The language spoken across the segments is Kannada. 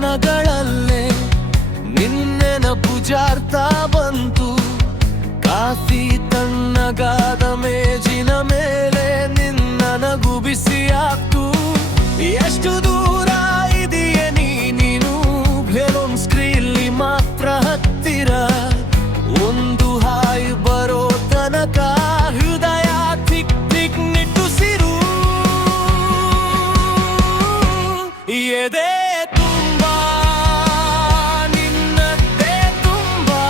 ಕ್ಷಣಗಳಲ್ಲೇ ನಿನ್ನೆನಪು ಜಾರ್ತಾ ಬಂತು. ಕಾಫಿ ತಣ್ಣಗಾದ ಮೇಜಿನ ಮೇಲೆ ನಿನ್ನ ನಗು ಬಿಸಿಯಾಗ್ತು. ಎಷ್ಟು ದೂರ ಇದೆಯೇ ನೀನು, ಬೇರೊಂದು ಸ್ಕ್ರೀನ್ಲಿ ಮಾತ್ರ ಹತ್ತಿರ. ಒಂದು ಹಾಯ್ ಬರೋ ತನಕ ಹೃದಯ ಟಿಕ್ ಟಿಕ್ ನಿಟ್ಟುಸಿರು. ಎದೆ ತುಂಬಾ ನಿನ್ನದ್ದೇ ತುಂಬಾ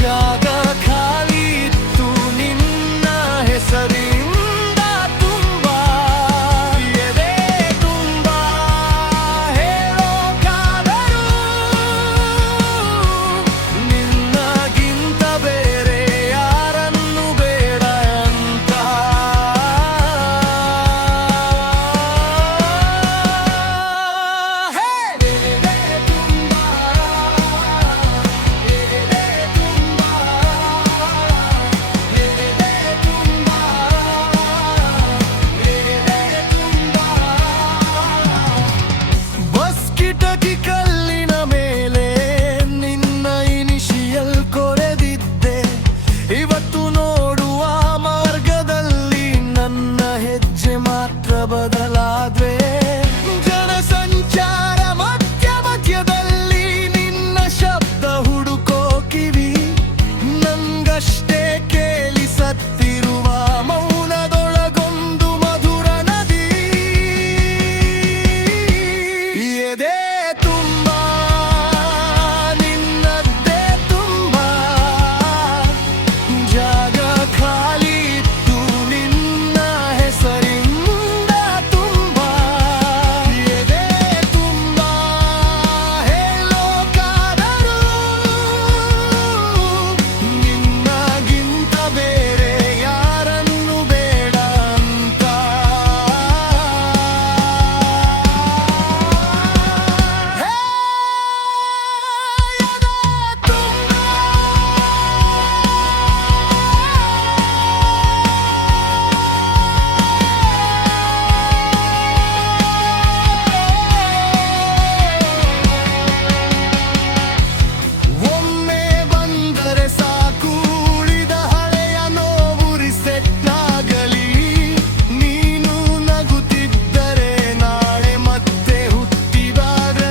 ಜಾಗ ಖಾಲಿ ಇತ್ತು ನಿನ್ನ ಹೆಸರಿಂದ ತುಂಬಾ. ಎದೆ ತುಂಬಾ ಹೇಳೋಕಾದರೂ ನಿನ್ನಗಿಂತ ಬೇರೆ ಯಾರನ್ನು ಬೇಡ ಅಂತ. ಬಸ್ ಕಿಟಕಿ ಕಲ್ಲಿನ ಮೇಲೆ ನಿನ್ನ ಇನಿಷಿಯಲ್ ಕೊರೆದಿದ್ದೆ. ಇವತ್ತು ನೋಡುವ ಮಾರ್ಗದಲ್ಲಿ ನನ್ನ ಹೆಜ್ಜೆ ಮಾತ್ರ ಬದಲಾದ್ವೆ. ಜನಸಂಚಾರ ಮಧ್ಯದಲ್ಲಿ ನಿನ್ನ ಶಬ್ದ ಹುಡುಕೋ ಕಿವಿ ನಂಗಷ್ಟೇ ಕೇಳಿಸತ್ತಿರುವ ಮೌನದೊಳಗೊಂದು ಮಧುರ ನದಿ. ಎದೆ ತುಂಬಾ ನಿನ್ನದ್ದೇ ತುಂಬಾ ಜಾಗ ಖಾಲಿ ಇತ್ತು ನಿನ್ನ ಹೆಸರಿಂದ ತುಂಬಾ. ಎದೆ ತುಂಬಾ ಹೇಳೋಕಾದರೂ ನಿನ್ನಗಿಂತ ಬೇರೆ ಯಾರನ್ನು ಬೇಡ ಅಂತ. ಒಮ್ಮೆ ಬಂದರೆ ಸಾಕು ಉಳಿದ ಹಳೆಯ ನೋವು ರಿಸೆಟ್ಟಾಗಲಿ. ನೀನು ನಗುತ್ತಿದ್ದರೆ ನಾಳೆ ಮತ್ತೆ ಹುಟ್ಟಿದಾಗಂದಾಗಲಿ.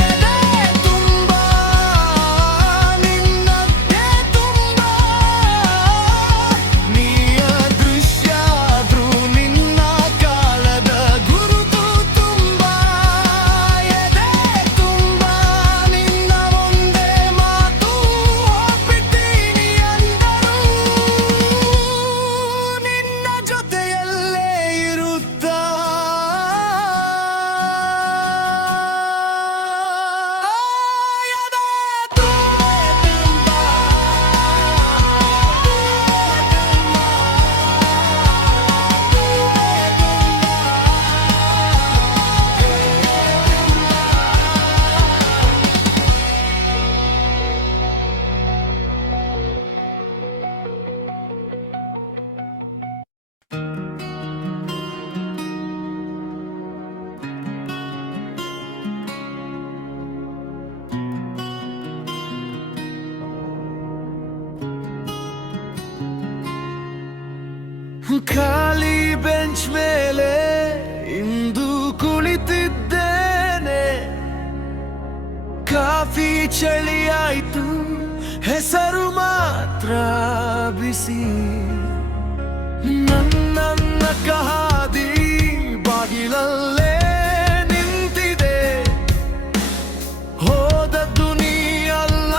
ಎದೆ ತುಂಬಾ ನಿನ್ನದ್ದೇ ತುಂಬಾ ನೀಯ ದೃಶ್ಯ ಆದ್ರೂ ನಿನ್ನ ಕಾಲದ ಗುರುತು ತುಂಬಾ. ಎದೆ ತುಂಬಾ ನಿನ್ನ ಒಂದೇ ಮಾತು ಹೋಗ್ಬಿಡ್ತೀನಿ ಅಂದರೂ ನಿನ್ನ ಜೊತೆಯಲ್ಲೇ ಇರುತ್ತಾ. ಎದೆ ಖಾಲಿ ಬೆಂಚ್ ಮೇಲೆ ಇಂದು ಕುಳಿತಿದ್ದೇನೆ. ಕಾಫಿ ಚಳಿಯಾಯ್ತು, ಹೆಸರು ಮಾತ್ರ ಬಿಸಿ. ನನ್ನ ಕಹಾದಿ ಬಾಗಿಲಲ್ಲೇ ನಿಂತಿದೆ. ಹೋದದ್ದು ನೀ ಅಲ್ಲ,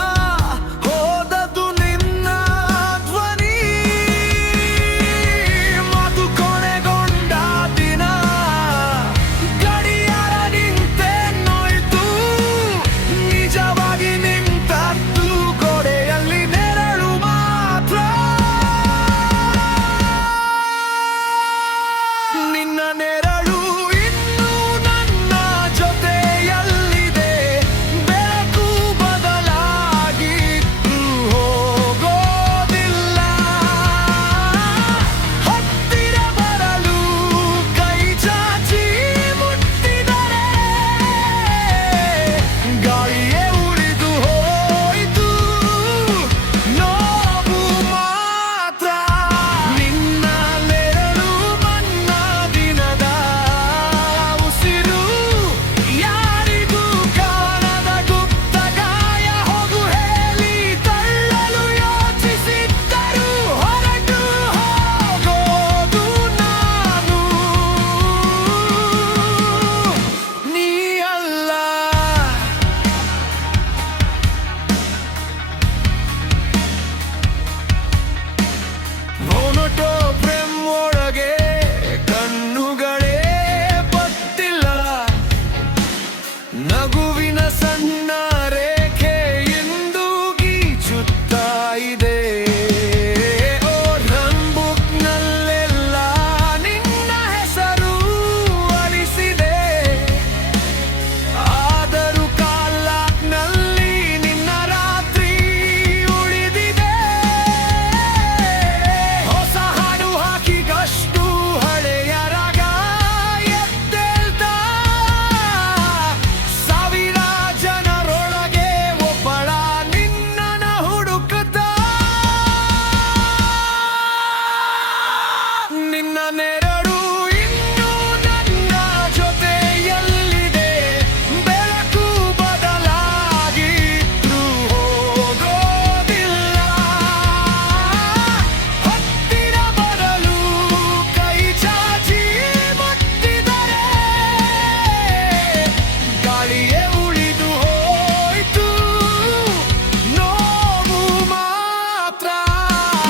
ಹೋದದ್ದು ನಿನ್ನ ಧ್ವನಿ. ಮಾತು ಕೊನೆಗೊಂಡ ದಿನ ಗಡಿಯಾರ ನಗುವಿನ ಸಣ್ಣ ರೇಖೆ ಎಂದು ಗೀಚುತ್ತಾ ಇದೆ. ಓ ರಂಬುಕ್ನಲ್ಲೆಲ್ಲ ನಿನ್ನ ಹೆಸರು ಅಲಿಸಿದೆ. ಆದರೂ ಕಾಲಾಕ್ನಲ್ಲಿ ನಿನ್ನ ರಾತ್ರಿ ಉಳಿದಿದೆ. ಹೊಸ ಹಾಡು ಹಾಕಿಗಷ್ಟು ಹಳೆಯ ರಾಗ ಎದ್ದೇಳ್ತಾ ಸಾವಿರ ಜನರೊಳಗೆ ಒಬ್ಬಳ ನಿನ್ನನ ಹುಡುಕುತ್ತಾ ನಿನ್ನ ನೆರಳು ಇನ್ನೂ ನನ್ನ ಜೊತೆಯಲ್ಲಿದೆ. ಬೆಳಕು ಬದಲಾಗಿದ್ರೂ ಹೋಗೋದಿಲ್ಲ. ಹತ್ತಿರ ಬರಲು ಕೈ ಚಾಚಿ ಮುಟ್ಟಿದರೆ ಗಾಳಿಯೇ ಉಳಿದು ಹೋಯ್ತು ನೋವು ಮಾತ್ರ.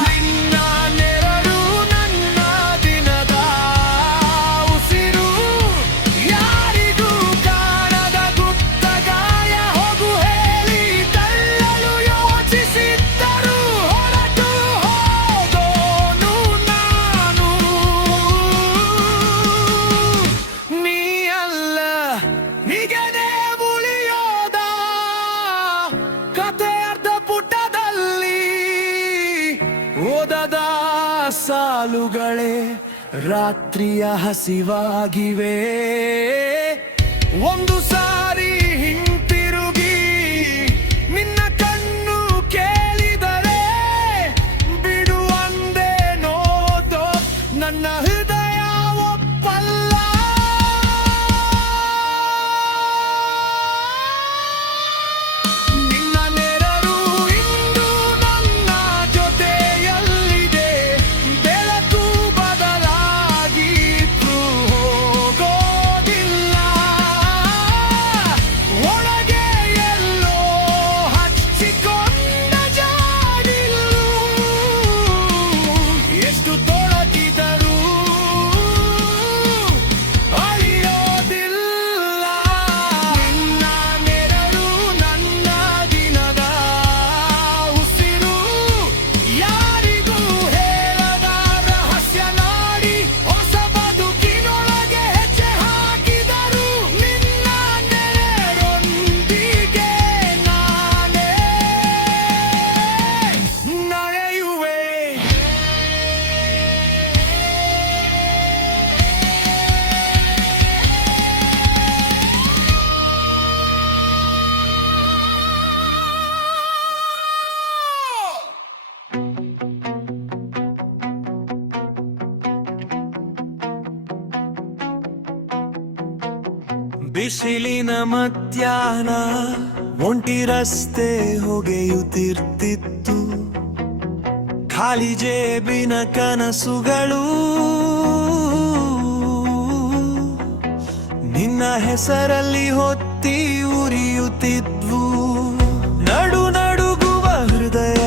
ನಿನ್ನ ನೆರಳು ನನ್ನ ದಿನದ ಉಸಿರು. ಯಾರಿಗೂ ಕಾಣದ ಗುಪ್ತ ಗಾಯ ಹೋಗು ಹೇಳಿ ತಳ್ಳಲು ಯೋಚಿಸಿದ್ದರು ಹೊರಟು ಹೋದೋನು ನಾನು. ನೀ ಅಲ್ಲ ಹೀಗೇನೆ ಉಳಿಯೋದ ಕತೆ ಅರ್ಧ ಪುಟದಲ್ಲಿ ಓದದ ಸಾಲುಗಳೇ ರಾತ್ರಿಯ ಹಸಿವಾಗಿವೆ. ಒಂದು ಸಾರಿ ಹಿಂತಿರುಗಿ ನಿನ್ನ ಕಣ್ಣು ಕೇಳಿದರೆ ಬಿಡುವಂದೆ ನೋದೋ ನನ್ನ ಹೃದಯ ಒಪ್ಪಲ್ಲ. ನಿನ್ನ ನೆರಳು ಇಂದು ನನ್ನ ಜೊತೆಯಲ್ಲಿದೆ. ಬೆಳಕು ಬದಲಾಗಿದ್ರೂ ಹೋಗೋದಿಲ್ಲ. ಒಳಗೆ ಎಲ್ಲೋ ಹಚ್ಚಿಕೊಂಡ ಜಾಡಿಲು ಎಷ್ಟು ತೊಳಗಿದರೂ ಅಳಿಯೋದಿಲ್ಲ. ನಿನ್ನ ನೆರಳು ನನ್ನ ದಿನದ ಉಸಿರು. ಯಾರಿಗೂ ಹೇಳದ ರಹಸ್ಯ ನಾಡಿ ಹೊಸ ಬದುಕಿನೊಳಗೆ ಹೆಜ್ಜೆ ಹಾಕಿದರು. ನಿನ್ನ ನೆರಳೊಂದಿಗೆ ನಾನೇ ನಡೆಯುವೆ. ಬಿಸಿಲಿನ ಮಧ್ಯಾಹ್ನ ಒಂಟಿ ರಸ್ತೆ ಹೊಗೆಯುತ್ತಿರ್ತಿತ್ತು. ಖಾಲಿ ಜೇಬಿನ ಕನಸುಗಳು ನಿನ್ನ ಹೆಸರಲ್ಲಿ ಹೊತ್ತಿ ಉರಿಯುತ್ತಿದ್ವು. ನಡು ನಡುಗುವ ಹೃದಯ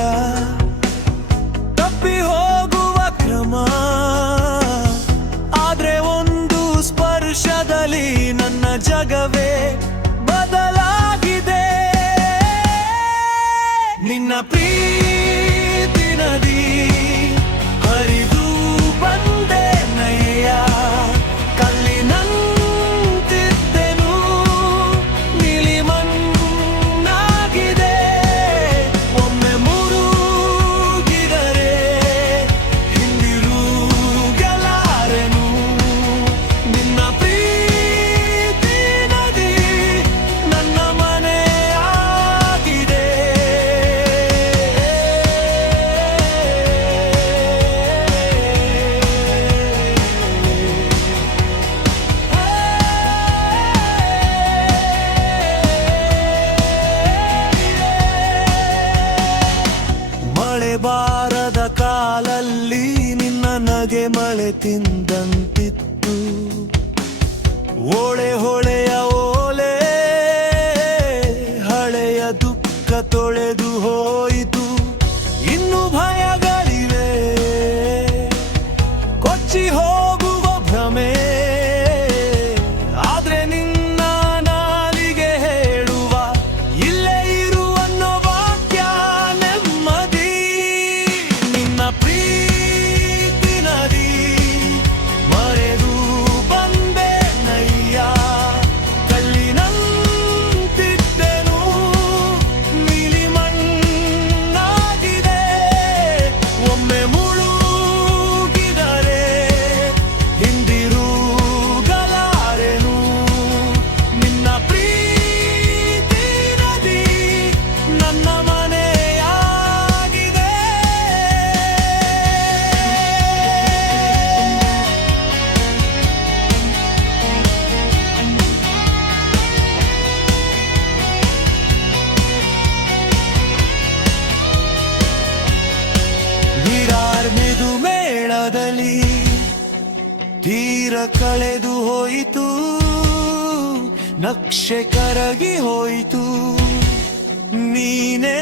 ತಪ್ಪಿ ಹೋಗುವ ಕ್ರಮ. ಆದ್ರೆ ಒಂದು ಸ್ಪರ್ಶದಲ್ಲಿ ನನ್ನ ಜಗವೇ ಬದಲಾಗಿದೆ. ನಿನ್ನ ಪ್ರೀತಿ ನದಿ ಹರಿದು ಬಂದೆ ನಯ್ಯ. ಕಲ್ಲಿನಂತಿದ್ದೆನು ನೀಲಿ ಮಣ್ಣಾಗಿದೆ. ಒಮ್ಮೆ ಮುರುಗಿದರೆ ಹಿಂದಿರುಗಲಾರೆನು. ನಿನ್ನ ಪ್ರೀತಿ ನದಿ ನನ್ನ ಮನೆ ಆಗಿದೆ. ಮಳೆ ಬಾರದ ಕಾಲಲ್ಲಿ ನಿನ್ನ ನಗೆ ಮಳೆ ತಿಂದಂತಿತ್ತು. ಓಳೆ ಹೊಳೆಯ ಓಲೆ ಹಳೆಯ ದುಃಖ ತೊಳೆದು ಹೋಯಿತು. ಇನ್ನು ಭಯಗಳಿವೆ ಕೊಚ್ಚಿ ಹೋಗುವ ಭ್ರಮೆ. ಆದ್ರೆ ನಿನ್ನ ನಾಲಿಗೆ ಕಳೆದು ಹೋಯಿತು, ನಕ್ಷೆ ಕರಗಿ ಹೋಯಿತು, ನೀನೇ